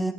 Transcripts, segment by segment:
Hi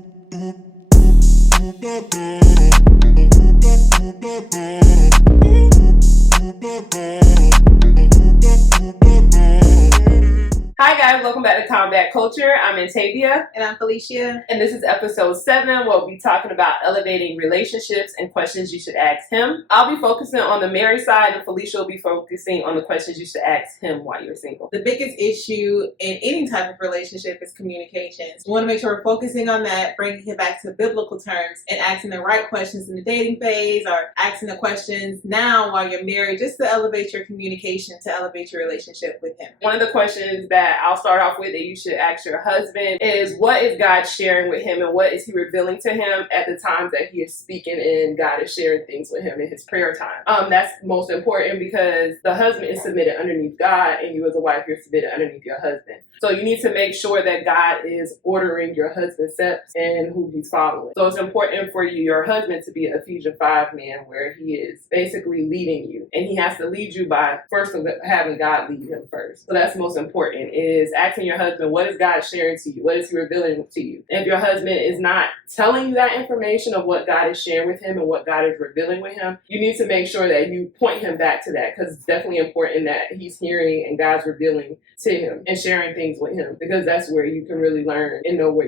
guys, welcome back to Combat Culture. I'm Antavia. And I'm Felicia. And this is episode 7, where we'll be talking about elevating relationships and questions you should ask him. I'll be focusing on the married side, and Felicia will be focusing on the questions you should ask him while you're single. The biggest issue in any type of relationship is communications. We want to make sure we're focusing on that, bringing it back to biblical terms, and asking the right questions in the dating phase, or asking the questions now while you're married, just to elevate your communication, to elevate your relationship with him. One of the questions that I'll start off with that you should ask your husband is, what is God sharing with him, and what is he revealing to him at the times that he is speaking and God is sharing things with him in his prayer time? That's most important, because the husband is submitted underneath God, and you as a wife, you're submitted underneath your husband. So you need to make sure that God is ordering your husband's steps and who he's following. So it's important for you, your husband, to be an Ephesians 5 man, where he is basically leading you, and he has to lead you by first having God lead him first. So that's most important, is asking your husband, what is God sharing to you? What is he revealing to you? And if your husband is not telling you that information of what God is sharing with him and what God is revealing with him, you need to make sure that you point him back to that, because it's definitely important that he's hearing and God's revealing to him and sharing things with him, because that's where you can really learn and know what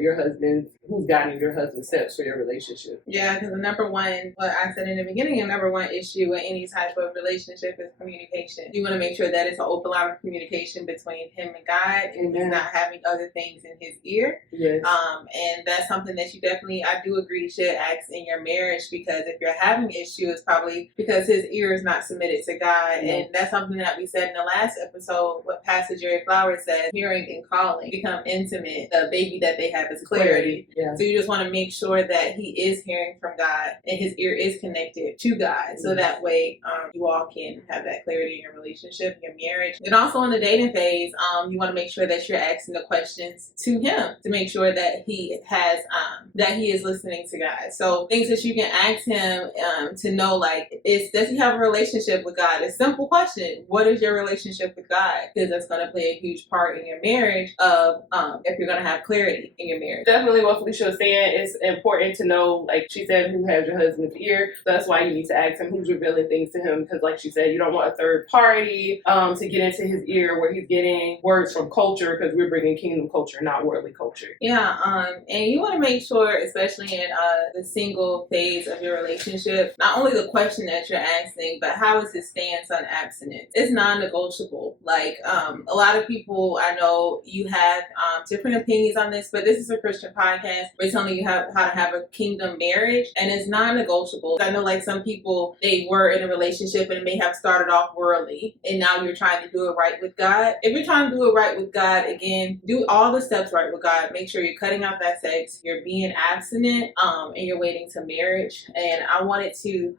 who's guiding your husband's steps for your relationship. Yeah, because the number one, what I said in the beginning, the number one issue with any type of relationship is communication. You want to make sure that it's an open line of communication between him and God, and he's not having other things in his ear. Yes. And that's something that you definitely, I do agree, should ask in your marriage, because if you're having issues, it's probably because his ear is not submitted to God. Mm-hmm. And that's something that we said in the last episode, what Pastor Jerry Flowers said, hearing and calling become intimate. The baby that they have is clarity. Yeah. So you just want to make sure that he is hearing from God and his ear is connected to God. So that way you all can have that clarity in your relationship, your marriage. And also in the dating phase, you want to make sure that you're asking the questions to him to make sure that he has, that he is listening to God. So things that you can ask him to know, like, does he have a relationship with God? A simple question. What is your relationship with God? Because that's going to play a huge part in your marriage of if you're going to have clarity in your marriage. Definitely what Felicia was saying, it's important to know, like she said, who has your husband's ear. So that's why you need to ask him who's revealing things to him, because like she said, you don't want a third party to get into his ear where he's getting words from culture, because we're bringing kingdom culture, not worldly culture. Yeah, and you want to make sure, especially in the single phase of your relationship, not only the question that you're asking, but how is his stance on abstinence? It's non-negotiable. Like a lot of people, I know you have different opinions on this, but this is a Christian podcast. We're telling you how to have a kingdom marriage, and it's non-negotiable. I know, like, some people, they were in a relationship and it may have started off worldly, and now you're trying to do it right with God. If you're trying to do it right with God, again, do all the steps right with God. Make sure you're cutting out that sex, you're being abstinent, and you're waiting to marriage. And I wanted to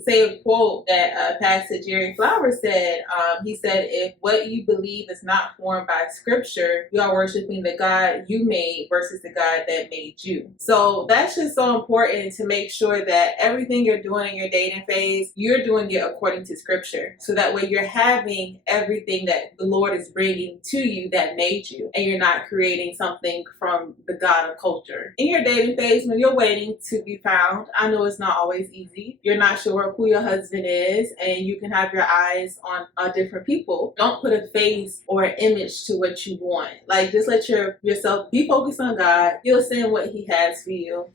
say a quote that Pastor Jerry Flowers said. He said, if what you believe is not formed by scripture, you are worshiping the God you made versus the God that made you. So that's just so important, to make sure that everything you're doing in your dating phase, you're doing it according to scripture. So that way you're having everything that the Lord is bringing to you that made you, and you're not creating something from the God of culture. In your dating phase, when you're waiting to be found, I know it's not always easy. You're not sure who your husband is, and you can have your eyes on different people. Don't put a face or an image to what you want. Like, just let yourself be focused on God. He'll send what he has for you,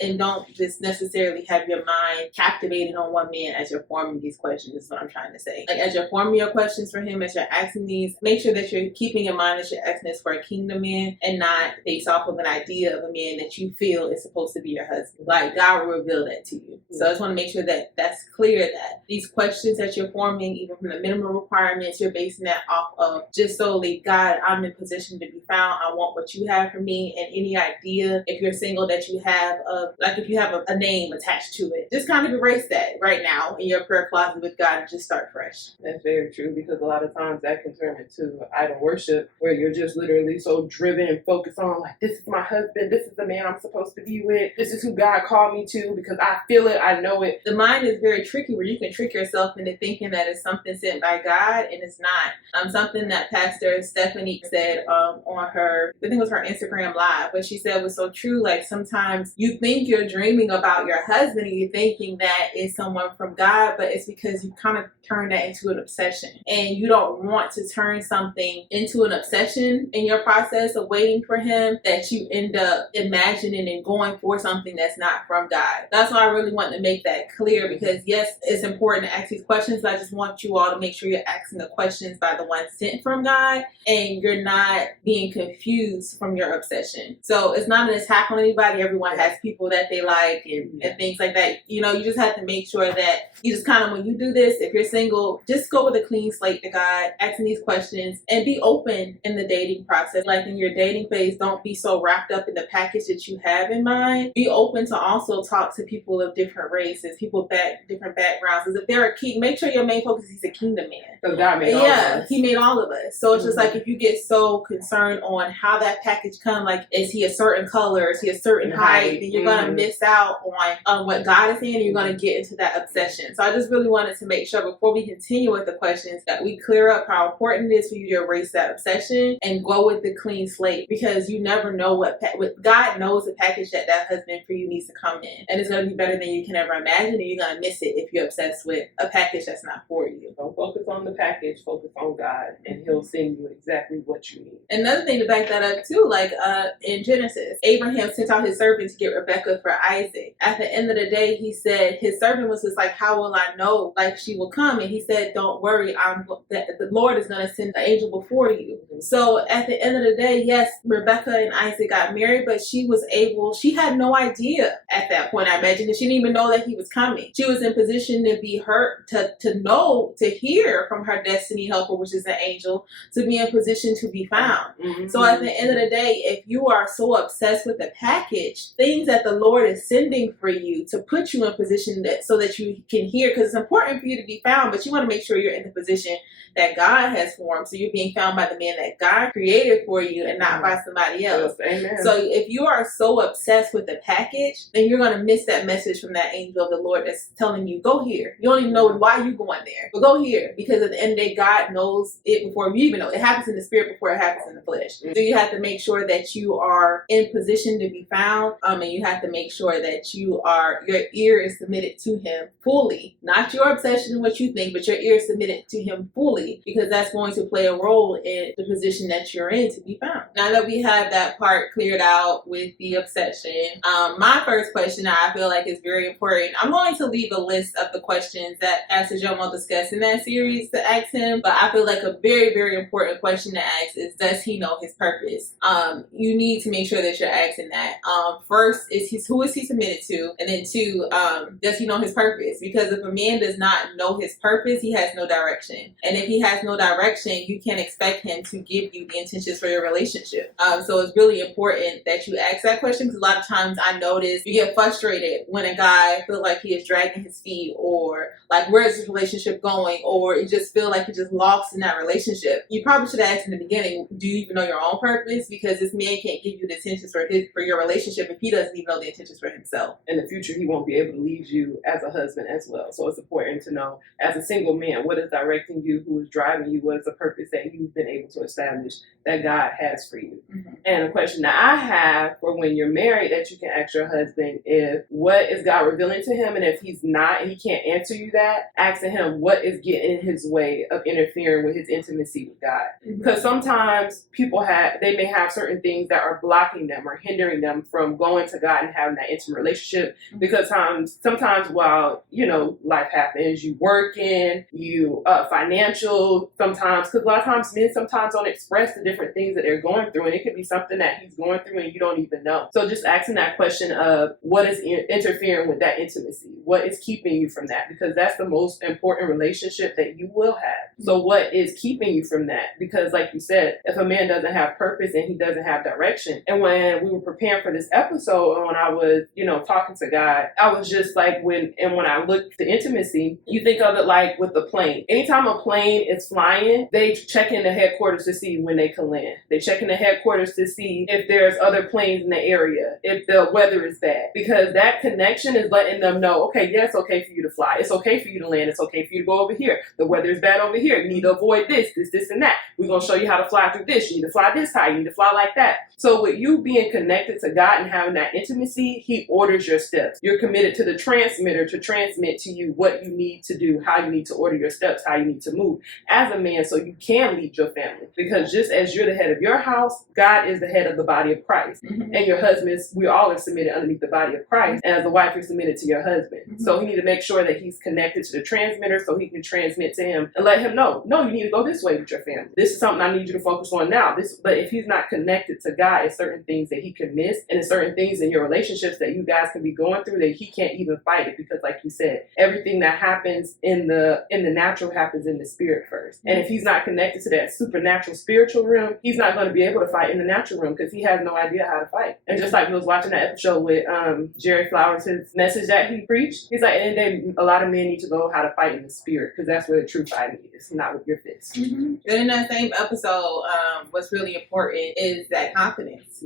and don't just necessarily have your mind captivated on one man as you're forming these questions, is what I'm trying to say. Like, as you're forming your questions for him, as you're asking these, make sure that you're keeping in mind that you're asking this for a kingdom man, and not based off of an idea of a man that you feel is supposed to be your husband. Like, God will reveal that to you. So I just want to make sure that that's clear, that these questions that you're forming, even from the minimum requirements, you're basing that off of just solely, God, I'm in position to be found. I want what you have for me. And any idea, if you're single, that you have of, like, if you have a name attached to it, just kind of erase that right now in your prayer closet with God and just start fresh. That's very true, because a lot of times that can turn into idol worship, where you're just literally so driven and focused on like, this is my husband, this is the man I'm supposed to be with, this is who God called me to because I feel it, I know it. The mind is very tricky where you can trick yourself into thinking that it's something sent by God and it's not. Something that Pastor Stephanie said on her, I think it was her Instagram live, but she said was so true. Like sometimes you think you're dreaming about your husband and you're thinking that is someone from God, but it's because you kind of turn that into an obsession, and you don't want to turn something into an obsession in your process of waiting for him, that you end up imagining and going for something that's not from God. That's why I really want to make that clear, because yes, it's important to ask these questions, but I just want you all to make sure you're asking the questions by the one sent from God and you're not being confused from your obsession. So it's not an attack on anybody. Everyone has people that they like and things like that. You know, you just have to make sure that you just kind of, when you do this, if you're single, just go with a clean slate to God, asking these questions, and be open in the dating process. Like in your dating phase, don't be so wrapped up in the package that you have in mind. Be open to also talk to people of different races, people different backgrounds. Because if they're a king, make sure your main focus is a kingdom man. Because God made all of us. He made all of us. So it's just like if you get so concerned on how that package comes, like is he a certain color, is he a certain height, then you're gonna miss out on what God is saying, and you're gonna get into that obsession. So I just really wanted to make sure before we continue with the questions that we clear up how important it is for you to erase that obsession and go with the clean slate, because you never know what God knows the package that husband for you needs to come in, and it's gonna be better than you can ever imagine, and you're gonna miss it if you're obsessed with a package that's not for you. Don't focus on the package, focus on God, and he'll send you exactly what you need. Another thing to back that up too, like in Genesis, Abraham sent out his servant to get Rebekah for Isaac. At the end of the day, he said his servant was just like, how will I know like she will come? And he said, don't worry, the Lord is going to send the angel before you. So at the end of the day, yes, Rebekah and Isaac got married, but she had no idea at that point, I imagine, that she didn't even know that he was coming. She was in position to be hurt, to hear from her destiny helper, which is an angel, to be in position to be found. So at the end of the day, if you are so obsessed with the package, things that the Lord is sending for you to put you in position so that you can hear, because it's important for you to be found, but you want to make sure you're in the position that God has formed, so you're being found by the man that God created for you and not by somebody else. Amen. So if you are so obsessed with the package, then you're going to miss that message from that angel of the Lord that's telling you, go here. You don't even know why you're going there, but go here, because at the end of the day, God knows it before you even know. It happens in the spirit before it happens in the flesh. So you have to make sure that you are in position to be found, and you have to make sure that your ear is submitted to him fully, not your obsession and what you think, but your ear is submitted to him fully, because that's going to play a role in the position that you're in to be found. Now that we have that part cleared out with the obsession, my first question I feel like is very important. I'm going to leave a list of the questions that Pastor Jomo discussed in that series to ask him, but I feel like a very, very important question to ask is, does he know his purpose? You need to make sure that you're asking that. First, who is he submitted to? And then two, does he know his purpose? Because if a man does not know his purpose, he has no direction. And if he has no direction, you can't expect him to give you the intentions for your relationship. So it's really important that you ask that question, because a lot of times I notice you get frustrated when a guy feels like he is dragging his feet, or like, where is this relationship going? Or you just feel like you're just lost in that relationship. You probably should have asked in the beginning, do you even know your own purpose? Because this man can't give you the intentions for your relationship if he doesn't even know the intentions for himself. In the future, he won't be able to lead you as a husband as well. So it's important to know, as a single man, what is directing you, who is driving you, what is the purpose that you've been able to establish that God has for you. And a question that I have for when you're married that you can ask your husband is, what is God revealing to him? And if he's not, and he can't answer you that, asking him what is getting in his way of interfering with his intimacy with God. Because sometimes people they may have certain things that are blocking them or hindering them from going to God and having that intimate relationship. Because sometimes while, life happens, you working, you financial, sometimes, because a lot of times men sometimes don't express the different things that they're going through, and it could be something that he's going through and you don't even know. So just asking that question of what is interfering with that intimacy, what is keeping you from that, because that's the most important relationship that you will have. So what is keeping you from that? Because like you said, if a man doesn't have purpose and he doesn't have direction, and when we were preparing for this episode, and when I was talking to God, I was just like, when I looked at intimacy, you think of it like with the plane. Anytime a plane is flying, they check in the headquarters to see when they collide. land. They check in the headquarters to see if there's other planes in the area, if the weather is bad, because that connection is letting them know, okay, yeah, it's okay for you to fly. It's okay for you to land. It's okay for you to go over here. The weather is bad over here. You need to avoid this, and that. We're going to show you how to fly through this. You need to fly this high. You need to fly like that. So with you being connected to God and having that intimacy, he orders your steps. You're committed to the transmitter to transmit to you what you need to do, how you need to order your steps, how you need to move as a man so you can lead your family. Because just as you're the head of your house, God is the head of the body of Christ. And your husbands, we all are submitted underneath the body of Christ. And as a wife, you're submitted to your husband. So he need to make sure that he's connected to the transmitter so he can transmit to him and let him know, no, you need to go this way with your family. This is something I need you to focus on now. But if he's not connected to God, it's certain things that he can miss, and it's certain things in your relationships that you guys can be going through that he can't even fight it, because like you said, everything that happens in the natural happens in the spirit first. And if he's not connected to that supernatural spiritual realm, he's not going to be able to fight in the natural realm because he has no idea how to fight. And just like we was watching that episode with Jerry Flowers, his message that he preached, he's like, and then a lot of men need to know how to fight in the spirit, because that's where the true fighting is, not with your fists. And in that same episode, what's really important is that confidence.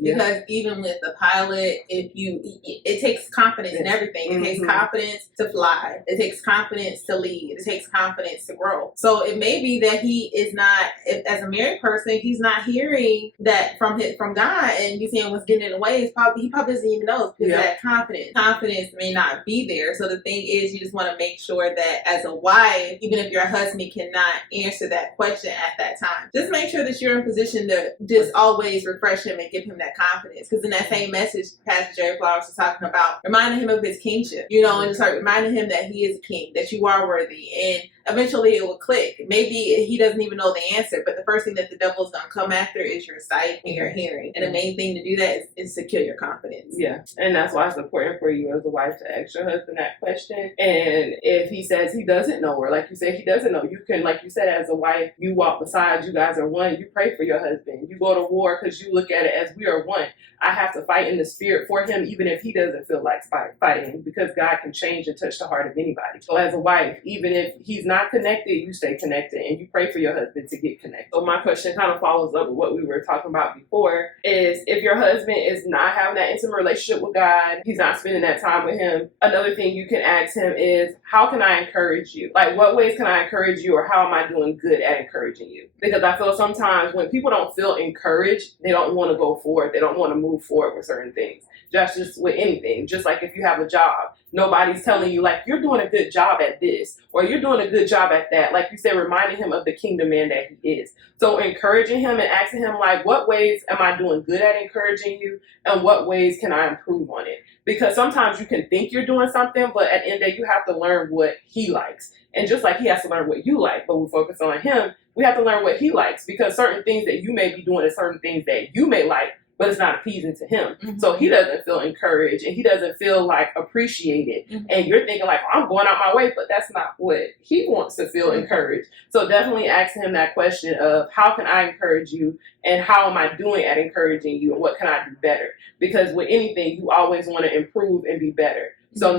Because even with the pilot, it takes confidence in everything. It takes confidence to fly. It takes confidence to lead. It takes confidence to grow. So it may be that he is not, as a married person, he's not hearing that from God, and he's saying what's getting in the way. He probably doesn't even know, because that confidence may not be there. So the thing is, you just want to make sure that as a wife, even if your husband cannot answer that question at that time, just make sure that you're in position to just always refresh him and give him that confidence. Because in that same message, Pastor Jerry Flowers was talking about reminding him of his kingship, and just like reminding him that he is a king, that you are worthy, and eventually it will click. Maybe he doesn't even know the answer, but the first thing that the devil's going to come after is your sight and your hearing. And the main thing to do that is secure your confidence. Yeah, and that's why it's important for you as a wife to ask your husband that question. And if he says he doesn't know, or like you said, he doesn't know, you can, like you said, as a wife, you walk beside, you guys are one, you pray for your husband. You go to war because you look at it as we are one. I have to fight in the spirit for him, even if he doesn't feel like fighting, because God can change and touch the heart of anybody. So as a wife, even if he's not connected, you stay connected and you pray for your husband to get connected. So my question kind of follows up with what we were talking about before, is if your husband is not having that intimate relationship with God, he's not spending that time with him, another thing you can ask him is, how can I encourage you? Like, what ways can I encourage you, or how am I doing good at encouraging you? Because I feel sometimes when people don't feel encouraged, they don't want to go forward. They don't want to move forward with certain things. Just with anything. Just like if you have a job, nobody's telling you, like, you're doing a good job at this, or you're doing a good job at that. Like you said, reminding him of the kingdom man that he is. So encouraging him and asking him, like, what ways am I doing good at encouraging you, and what ways can I improve on it? Because sometimes you can think you're doing something, but at the end of the day, you have to learn what he likes. And just like he has to learn what you like, but we focus on him, we have to learn what he likes, because certain things that you may be doing are certain things that you may like, but it's not appeasing to him. So he doesn't feel encouraged, and he doesn't feel like appreciated. And you're thinking like, I'm going out my way, but that's not what he wants to feel encouraged. So definitely ask him that question of, how can I encourage you, and how am I doing at encouraging you, and what can I do better? Because with anything, you always want to improve and be better. So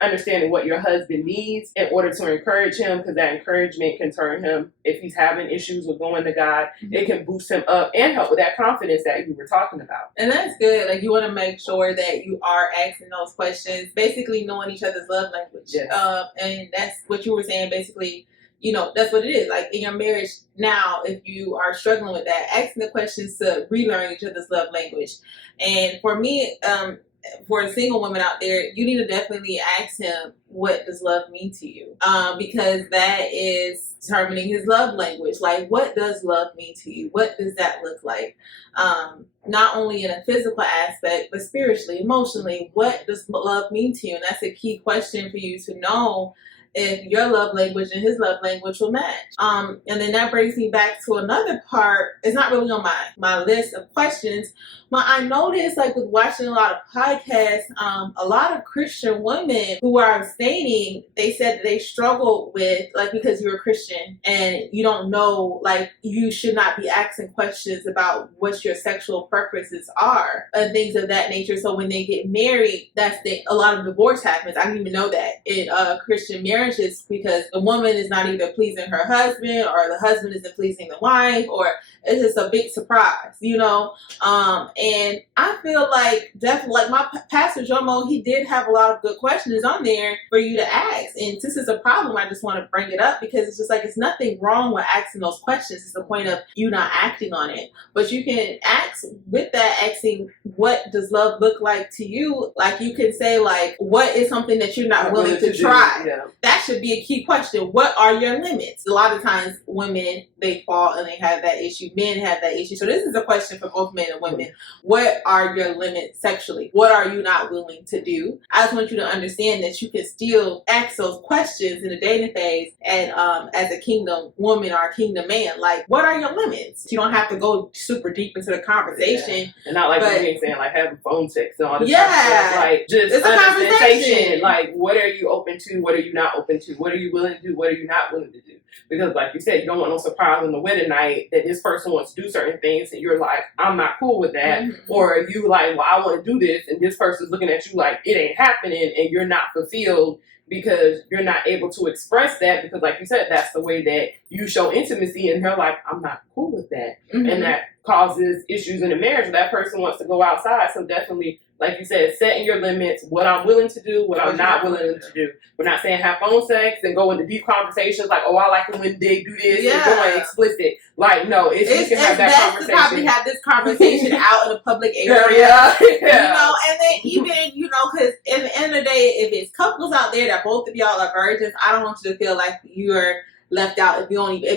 understanding what your husband needs in order to encourage him, because that encouragement can turn him, if he's having issues with going to God, it can boost him up and help with that confidence that you were talking about. And that's good. Like, you want to make sure that you are asking those questions, basically knowing each other's love language. Yes. And that's what you were saying, basically. That's what it is. Like, in your marriage now, if you are struggling with that, asking the questions to relearn each other's love language. And for me, for a single woman out there, you need to definitely ask him, what does love mean to you? Because that is determining his love language. Like, what does love mean to you? What does that look like? Not only in a physical aspect, but spiritually, emotionally, what does love mean to you? And that's a key question for you to know if your love language and his love language will match. And then that brings me back to another part. It's not really on my list of questions, but I noticed, like, with watching a lot of podcasts, a lot of Christian women who are abstaining, they said that they struggle with, like, because you're a Christian and you don't know, like, you should not be asking questions about what your sexual preferences are and things of that nature. So when they get married, a lot of divorce happens. I didn't even know that in Christian marriages, because the woman is not either pleasing her husband, or the husband isn't pleasing the wife, or it's just a big surprise, you know. And I feel like definitely, like my pastor Jomo, he did have a lot of good questions on there for you to ask. And since it's a problem, I just want to bring it up because it's just like, it's nothing wrong with asking those questions. It's the point of you not acting on it. But you can ask with that, asking, what does love look like to you? Like you can say, like, what is something that you're not willing to try? Yeah. That should be a key question. What are your limits? A lot of times women, they fall and they have that issue. Men have that issue. So this is a question for both men and women. What are your limits sexually? What are you not willing to do? I just want you to understand that you can still ask those questions in the dating phase and as a kingdom woman or a kingdom man. Like, what are your limits? You don't have to go super deep into the conversation. Yeah. And not like saying like having phone sex and all this stuff. Like just it's a conversation. Like, what are you open to? What are you not open to? What are you willing to do? What are you not willing to do? Because like you said, you don't want no surprise on the wedding night that this person wants to do certain things and you're like, I'm not cool with that. Mm-hmm. Or you like, well, I want to do this, and this person's looking at you like it ain't happening, and you're not fulfilled because you're not able to express that, because like you said, that's the way that you show intimacy, and they're like, I'm not cool with that. Mm-hmm. And that causes issues in the marriage. That person wants to go outside. So definitely, like you said, setting your limits, what I'm willing to do, what I'm not willing to do. We're not saying have phone sex and go into deep conversations like, oh, I like it when they do this and going explicit. Like, no, it's you can have that conversation. It's probably have this conversation out in a public area. You know, and then even, you know, because in the end of the day, if it's couples out there that both of y'all are virgins, I don't want you to feel like you're left out if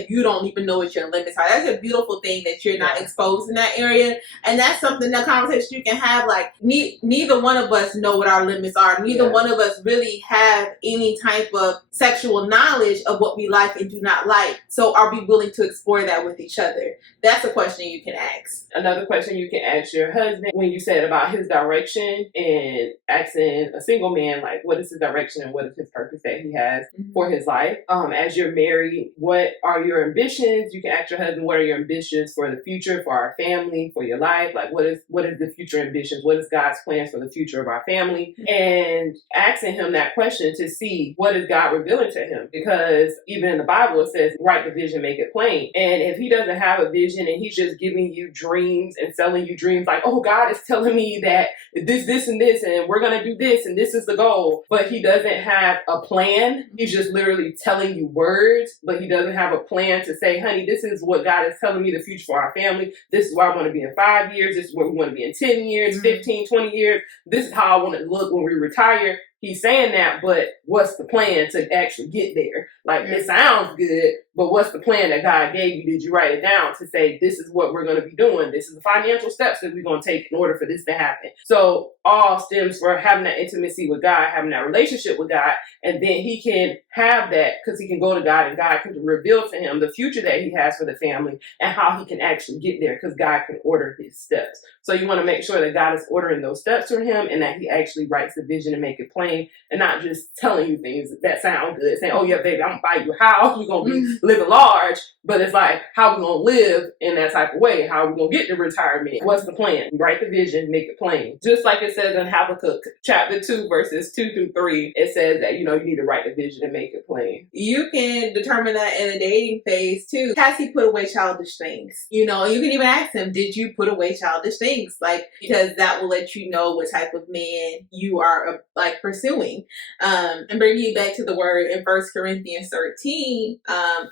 you don't even know what your limits are. That's a beautiful thing that you're not exposed in that area, and that's something, that conversation you can have. Like neither one of us know what our limits are. Neither one of us really have any type of sexual knowledge of what we like and do not like. So are we willing to explore that with each other? That's a question you can ask. Another question you can ask your husband, when you said about his direction, and asking a single man, like, what is his direction and what is his purpose that he has for his life? As you're married, what are your ambitions? You can ask your husband, what are your ambitions for the future, for our family, for your life? Like, what is the future ambitions? What is God's plans for the future of our family? And asking him that question to see what is God revealing to him. Because even in the Bible, it says, write the vision, make it plain. And if he doesn't have a vision and he's just giving you dreams and selling you dreams like, oh, God is telling me that this, and this, and we're going to do this, and this is the goal. But he doesn't have a plan. He's just literally telling you words, but he doesn't have a plan to say, honey, this is what God is telling me the future for our family. This is where I want to be in 5 years. This is where we want to be in 10 years, 15, 20 years. This is how I want to look when we retire. He's saying that, but what's the plan to actually get there? Like, it sounds good, but what's the plan that God gave you? Did you write it down to say, this is what we're going to be doing? This is the financial steps that we're going to take in order for this to happen. So all stems for having that intimacy with God, having that relationship with God. And then he can have that because he can go to God and God can reveal to him the future that he has for the family and how he can actually get there, because God can order his steps. So you want to make sure that God is ordering those steps for him and that he actually writes the vision and make it plain, and not just telling you things that sound good, saying, oh yeah, baby, I'm gonna buy you a house, we're gonna be living large, but it's like, how we gonna live in that type of way? How we gonna get to retirement? What's the plan? Write the vision, make it plain. Just like it says in Habakkuk chapter 2, verses 2-3, it says that, you need to write the vision and make it plain. You can determine that in the dating phase too. Has he put away childish things? You can even ask him, did you put away childish things? Like, because that will let you know what type of man you are pursuing. And bringing you back to the word in 1 Corinthians 13,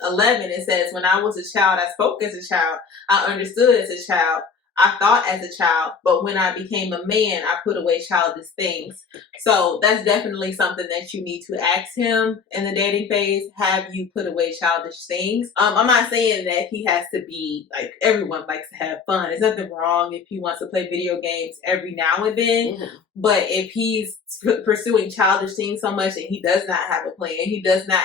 11, it says, when I was a child, I spoke as a child. I understood as a child. I thought as a child, but when I became a man, I put away childish things. So that's definitely something that you need to ask him in the dating phase. Have you put away childish things? I'm not saying that he has to be like, everyone likes to have fun. There's nothing wrong if he wants to play video games every now and then. Mm-hmm. But if he's pursuing childish things so much and he does not have a plan, he does not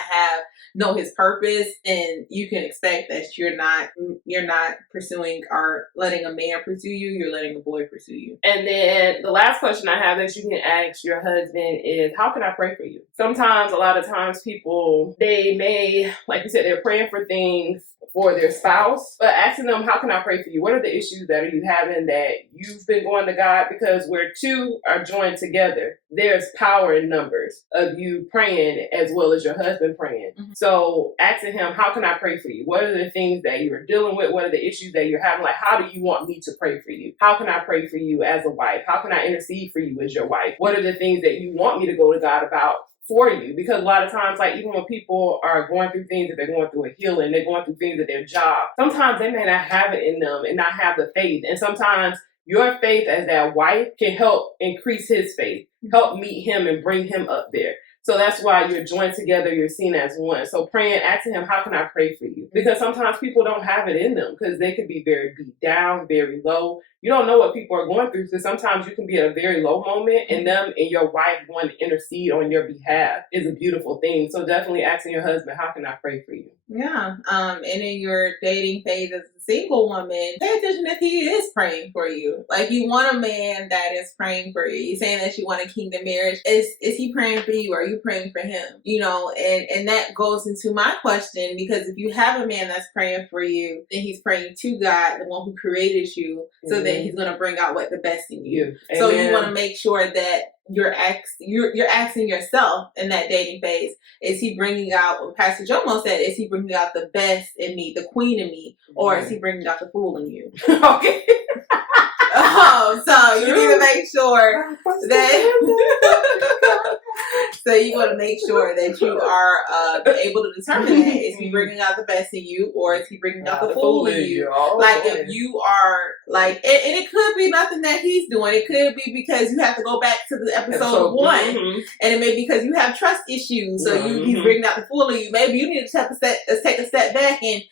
know his purpose, and you can expect that you're not pursuing or letting a man pursue you, you're letting a boy pursue you. And then the last question I have that you can ask your husband is, how can I pray for you? Sometimes, a lot of times, people, they may, like you said, they're praying for things for their spouse, but asking them, how can I pray for you? What are the issues that are you having that you've been going to God? Because where two are are joined together, there's power in numbers of you praying as well as your husband praying. Mm-hmm. So asking him, how can I pray for you? What are the things that you're dealing with? What are the issues that you're having? Like, how do you want me to pray for you? How can I pray for you as a wife? How can I intercede for you as your wife? What are the things that you want me to go to God about for you? Because a lot of times, like, even when people are going through things, that they're going through a healing, they're going through things at their job, sometimes they may not have it in them and not have the faith. And sometimes your faith as that wife can help increase his faith, help meet him and bring him up there. So that's why you're joined together, you're seen as one. So praying, asking him, how can I pray for you? Because sometimes people don't have it in them because they could be very beat down, very low. You don't know what people are going through. So sometimes you can be at a very low moment, and them and your wife going to intercede on your behalf is a beautiful thing. So definitely asking your husband, how can I pray for you? Yeah. And in your dating phase as a single woman, pay attention if he is praying for you. Like, you want a man that is praying for you. You're saying that you want a kingdom marriage. Is he praying for you, or are you praying for him? You know, and that goes into my question, because if you have a man that's praying for you, then he's praying to God, the one who created you, so that he's going to bring out what the best in you. So you want to make sure that you're asking yourself in that dating phase, is he bringing out, what Pastor Jomo said, is he bringing out the best in me, the queen in me, or is he bringing out the fool in you? Okay. So you need to make sure that so you want to make sure that you are able to determine that, is he bringing out the best in you, or is he bringing out the fool in you? Like, if you are like, and it could be nothing that he's doing. It could be because you have to go back to the episode 1, and it may be because you have trust issues. So he's bringing out the fool in you. Maybe you need to take a step back and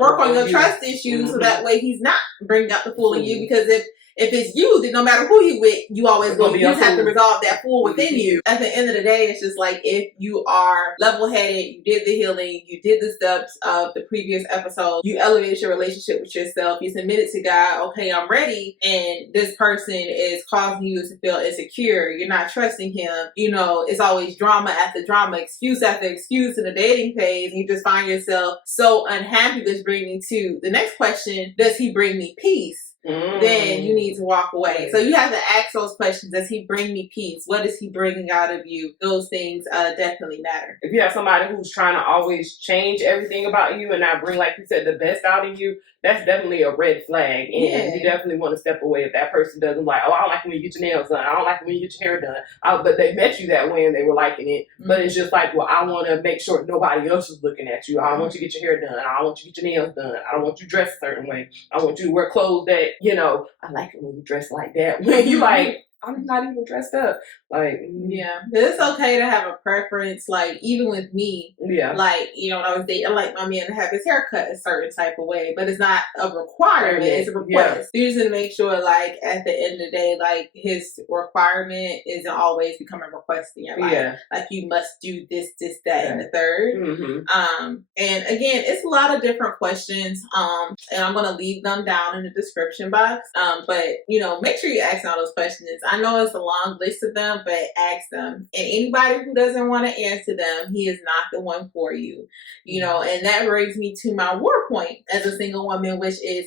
work on your trust issues, so that way he's not bringing out the fool in you. Because if it's you, then no matter who you with, you always you just have to resolve that fool within you. At the end of the day, it's just like, if you are level-headed, you did the healing, you did the steps of the previous episode, you elevated your relationship with yourself, you submitted to God, okay, I'm ready, and this person is causing you to feel insecure, you're not trusting him, you know, it's always drama after drama, excuse after excuse in the dating phase, and you just find yourself so unhappy. That's bringing to the next question, does he bring me peace? Then you need to walk away. So you have to ask those questions. Does he bring me peace? What is he bringing out of you? Those things definitely matter. If you have somebody who's trying to always change everything about you and not bring, like you said, the best out of you, that's definitely a red flag. And you definitely want to step away if that person doesn't like, oh, I don't like when you get your nails done. I don't like when you get your hair done. But they met you that way and they were liking it. But it's just like, well, I want to make sure nobody else is looking at you. I don't want you to get your hair done. I don't want you to get your nails done. I don't want you dressed a certain way. I want you to wear clothes that, you know, I like it when you dress like that. When you like, I'm not even dressed up. Like, yeah, it's okay to have a preference. Like, even with me, like, you know, when I was dating, I like my man to have his hair cut a certain type of way, but it's not a requirement, it's a request. You just need to make sure, like, at the end of the day, like, his requirement isn't always become a request in your life. Like, you must do this, that, and the third. And again, it's a lot of different questions, and I'm going to leave them down in the description box. But, you know, make sure you ask all those questions. I know it's a long list of them, but ask them. And anybody who doesn't want to answer them, he is not the one for you. You know, and that brings me to my war point as a single woman, which is,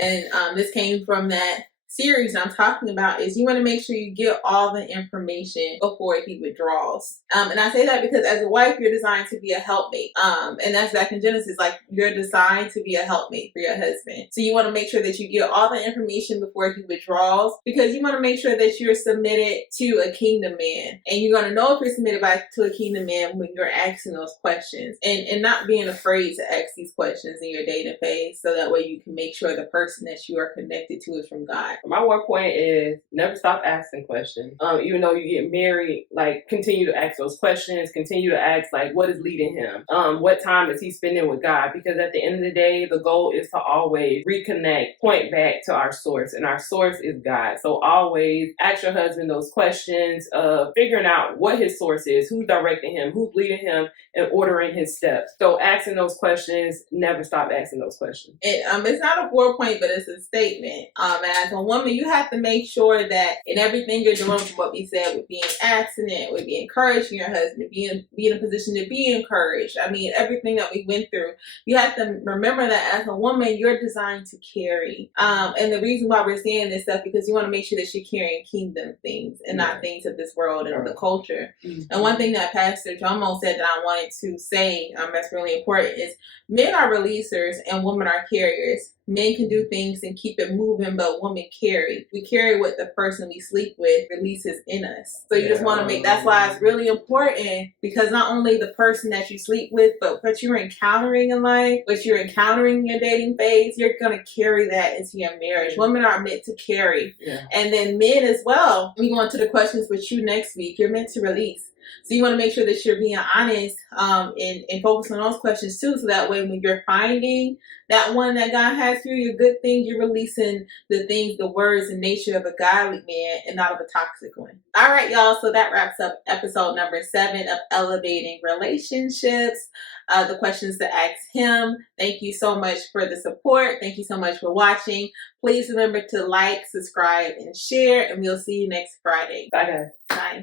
and this came from that series I'm talking about, is you want to make sure you get all the information before he withdraws. And I say that because as a wife, you're designed to be a helpmate. And that's back in Genesis, like, you're designed to be a helpmate for your husband. So you want to make sure that you get all the information before he withdraws, because you want to make sure that you're submitted to a kingdom man. And you're going to know if you're submitted to a kingdom man when you're asking those questions, and not being afraid to ask these questions in your dating phase, so that way you can make sure the person that you are connected to is from God. My one point is never stop asking questions. Even though you get married, like, continue to ask those questions. Continue to ask, like, what is leading him? What time is he spending with God? Because at the end of the day, the goal is to always reconnect, point back to our source, and our source is God. So always ask your husband those questions of figuring out what his source is, who's directing him, who's leading him, and ordering his steps. So asking those questions, never stop asking those questions. It's not a 4 point, but it's a statement. And as a woman, woman, you have to make sure that in everything you're doing, from what we said, with being abstinent, with being encouraging your husband, be in a position to be encouraged. I mean, everything that we went through, you have to remember that as a woman, you're designed to carry. And the reason why we're saying this stuff, because you want to make sure that you're carrying kingdom things and not things of this world and of the culture. And one thing that Pastor Jomo said that I wanted to say that's really important is men are releasers and women are carriers. Men can do things and keep it moving, but women carry. We carry what the person we sleep with releases in us. So you just want to make, that's why it's really important, because not only the person that you sleep with, but what you're encountering in life, what you're encountering in your dating phase, you're going to carry that into your marriage. Women are meant to carry. And then men as well. We go into the questions with you next week. You're meant to release. So you want to make sure that you're being honest and focus on those questions too. So that way when you're finding that one that God has for you, a good thing, you're releasing the things, the words and nature of a godly man and not of a toxic one. All right, y'all. So that wraps up episode number 7 of Elevating Relationships. The questions to ask him. Thank you so much for the support. Thank you so much for watching. Please remember to like, subscribe, and share. And we'll see you next Friday. Bye, guys. Bye.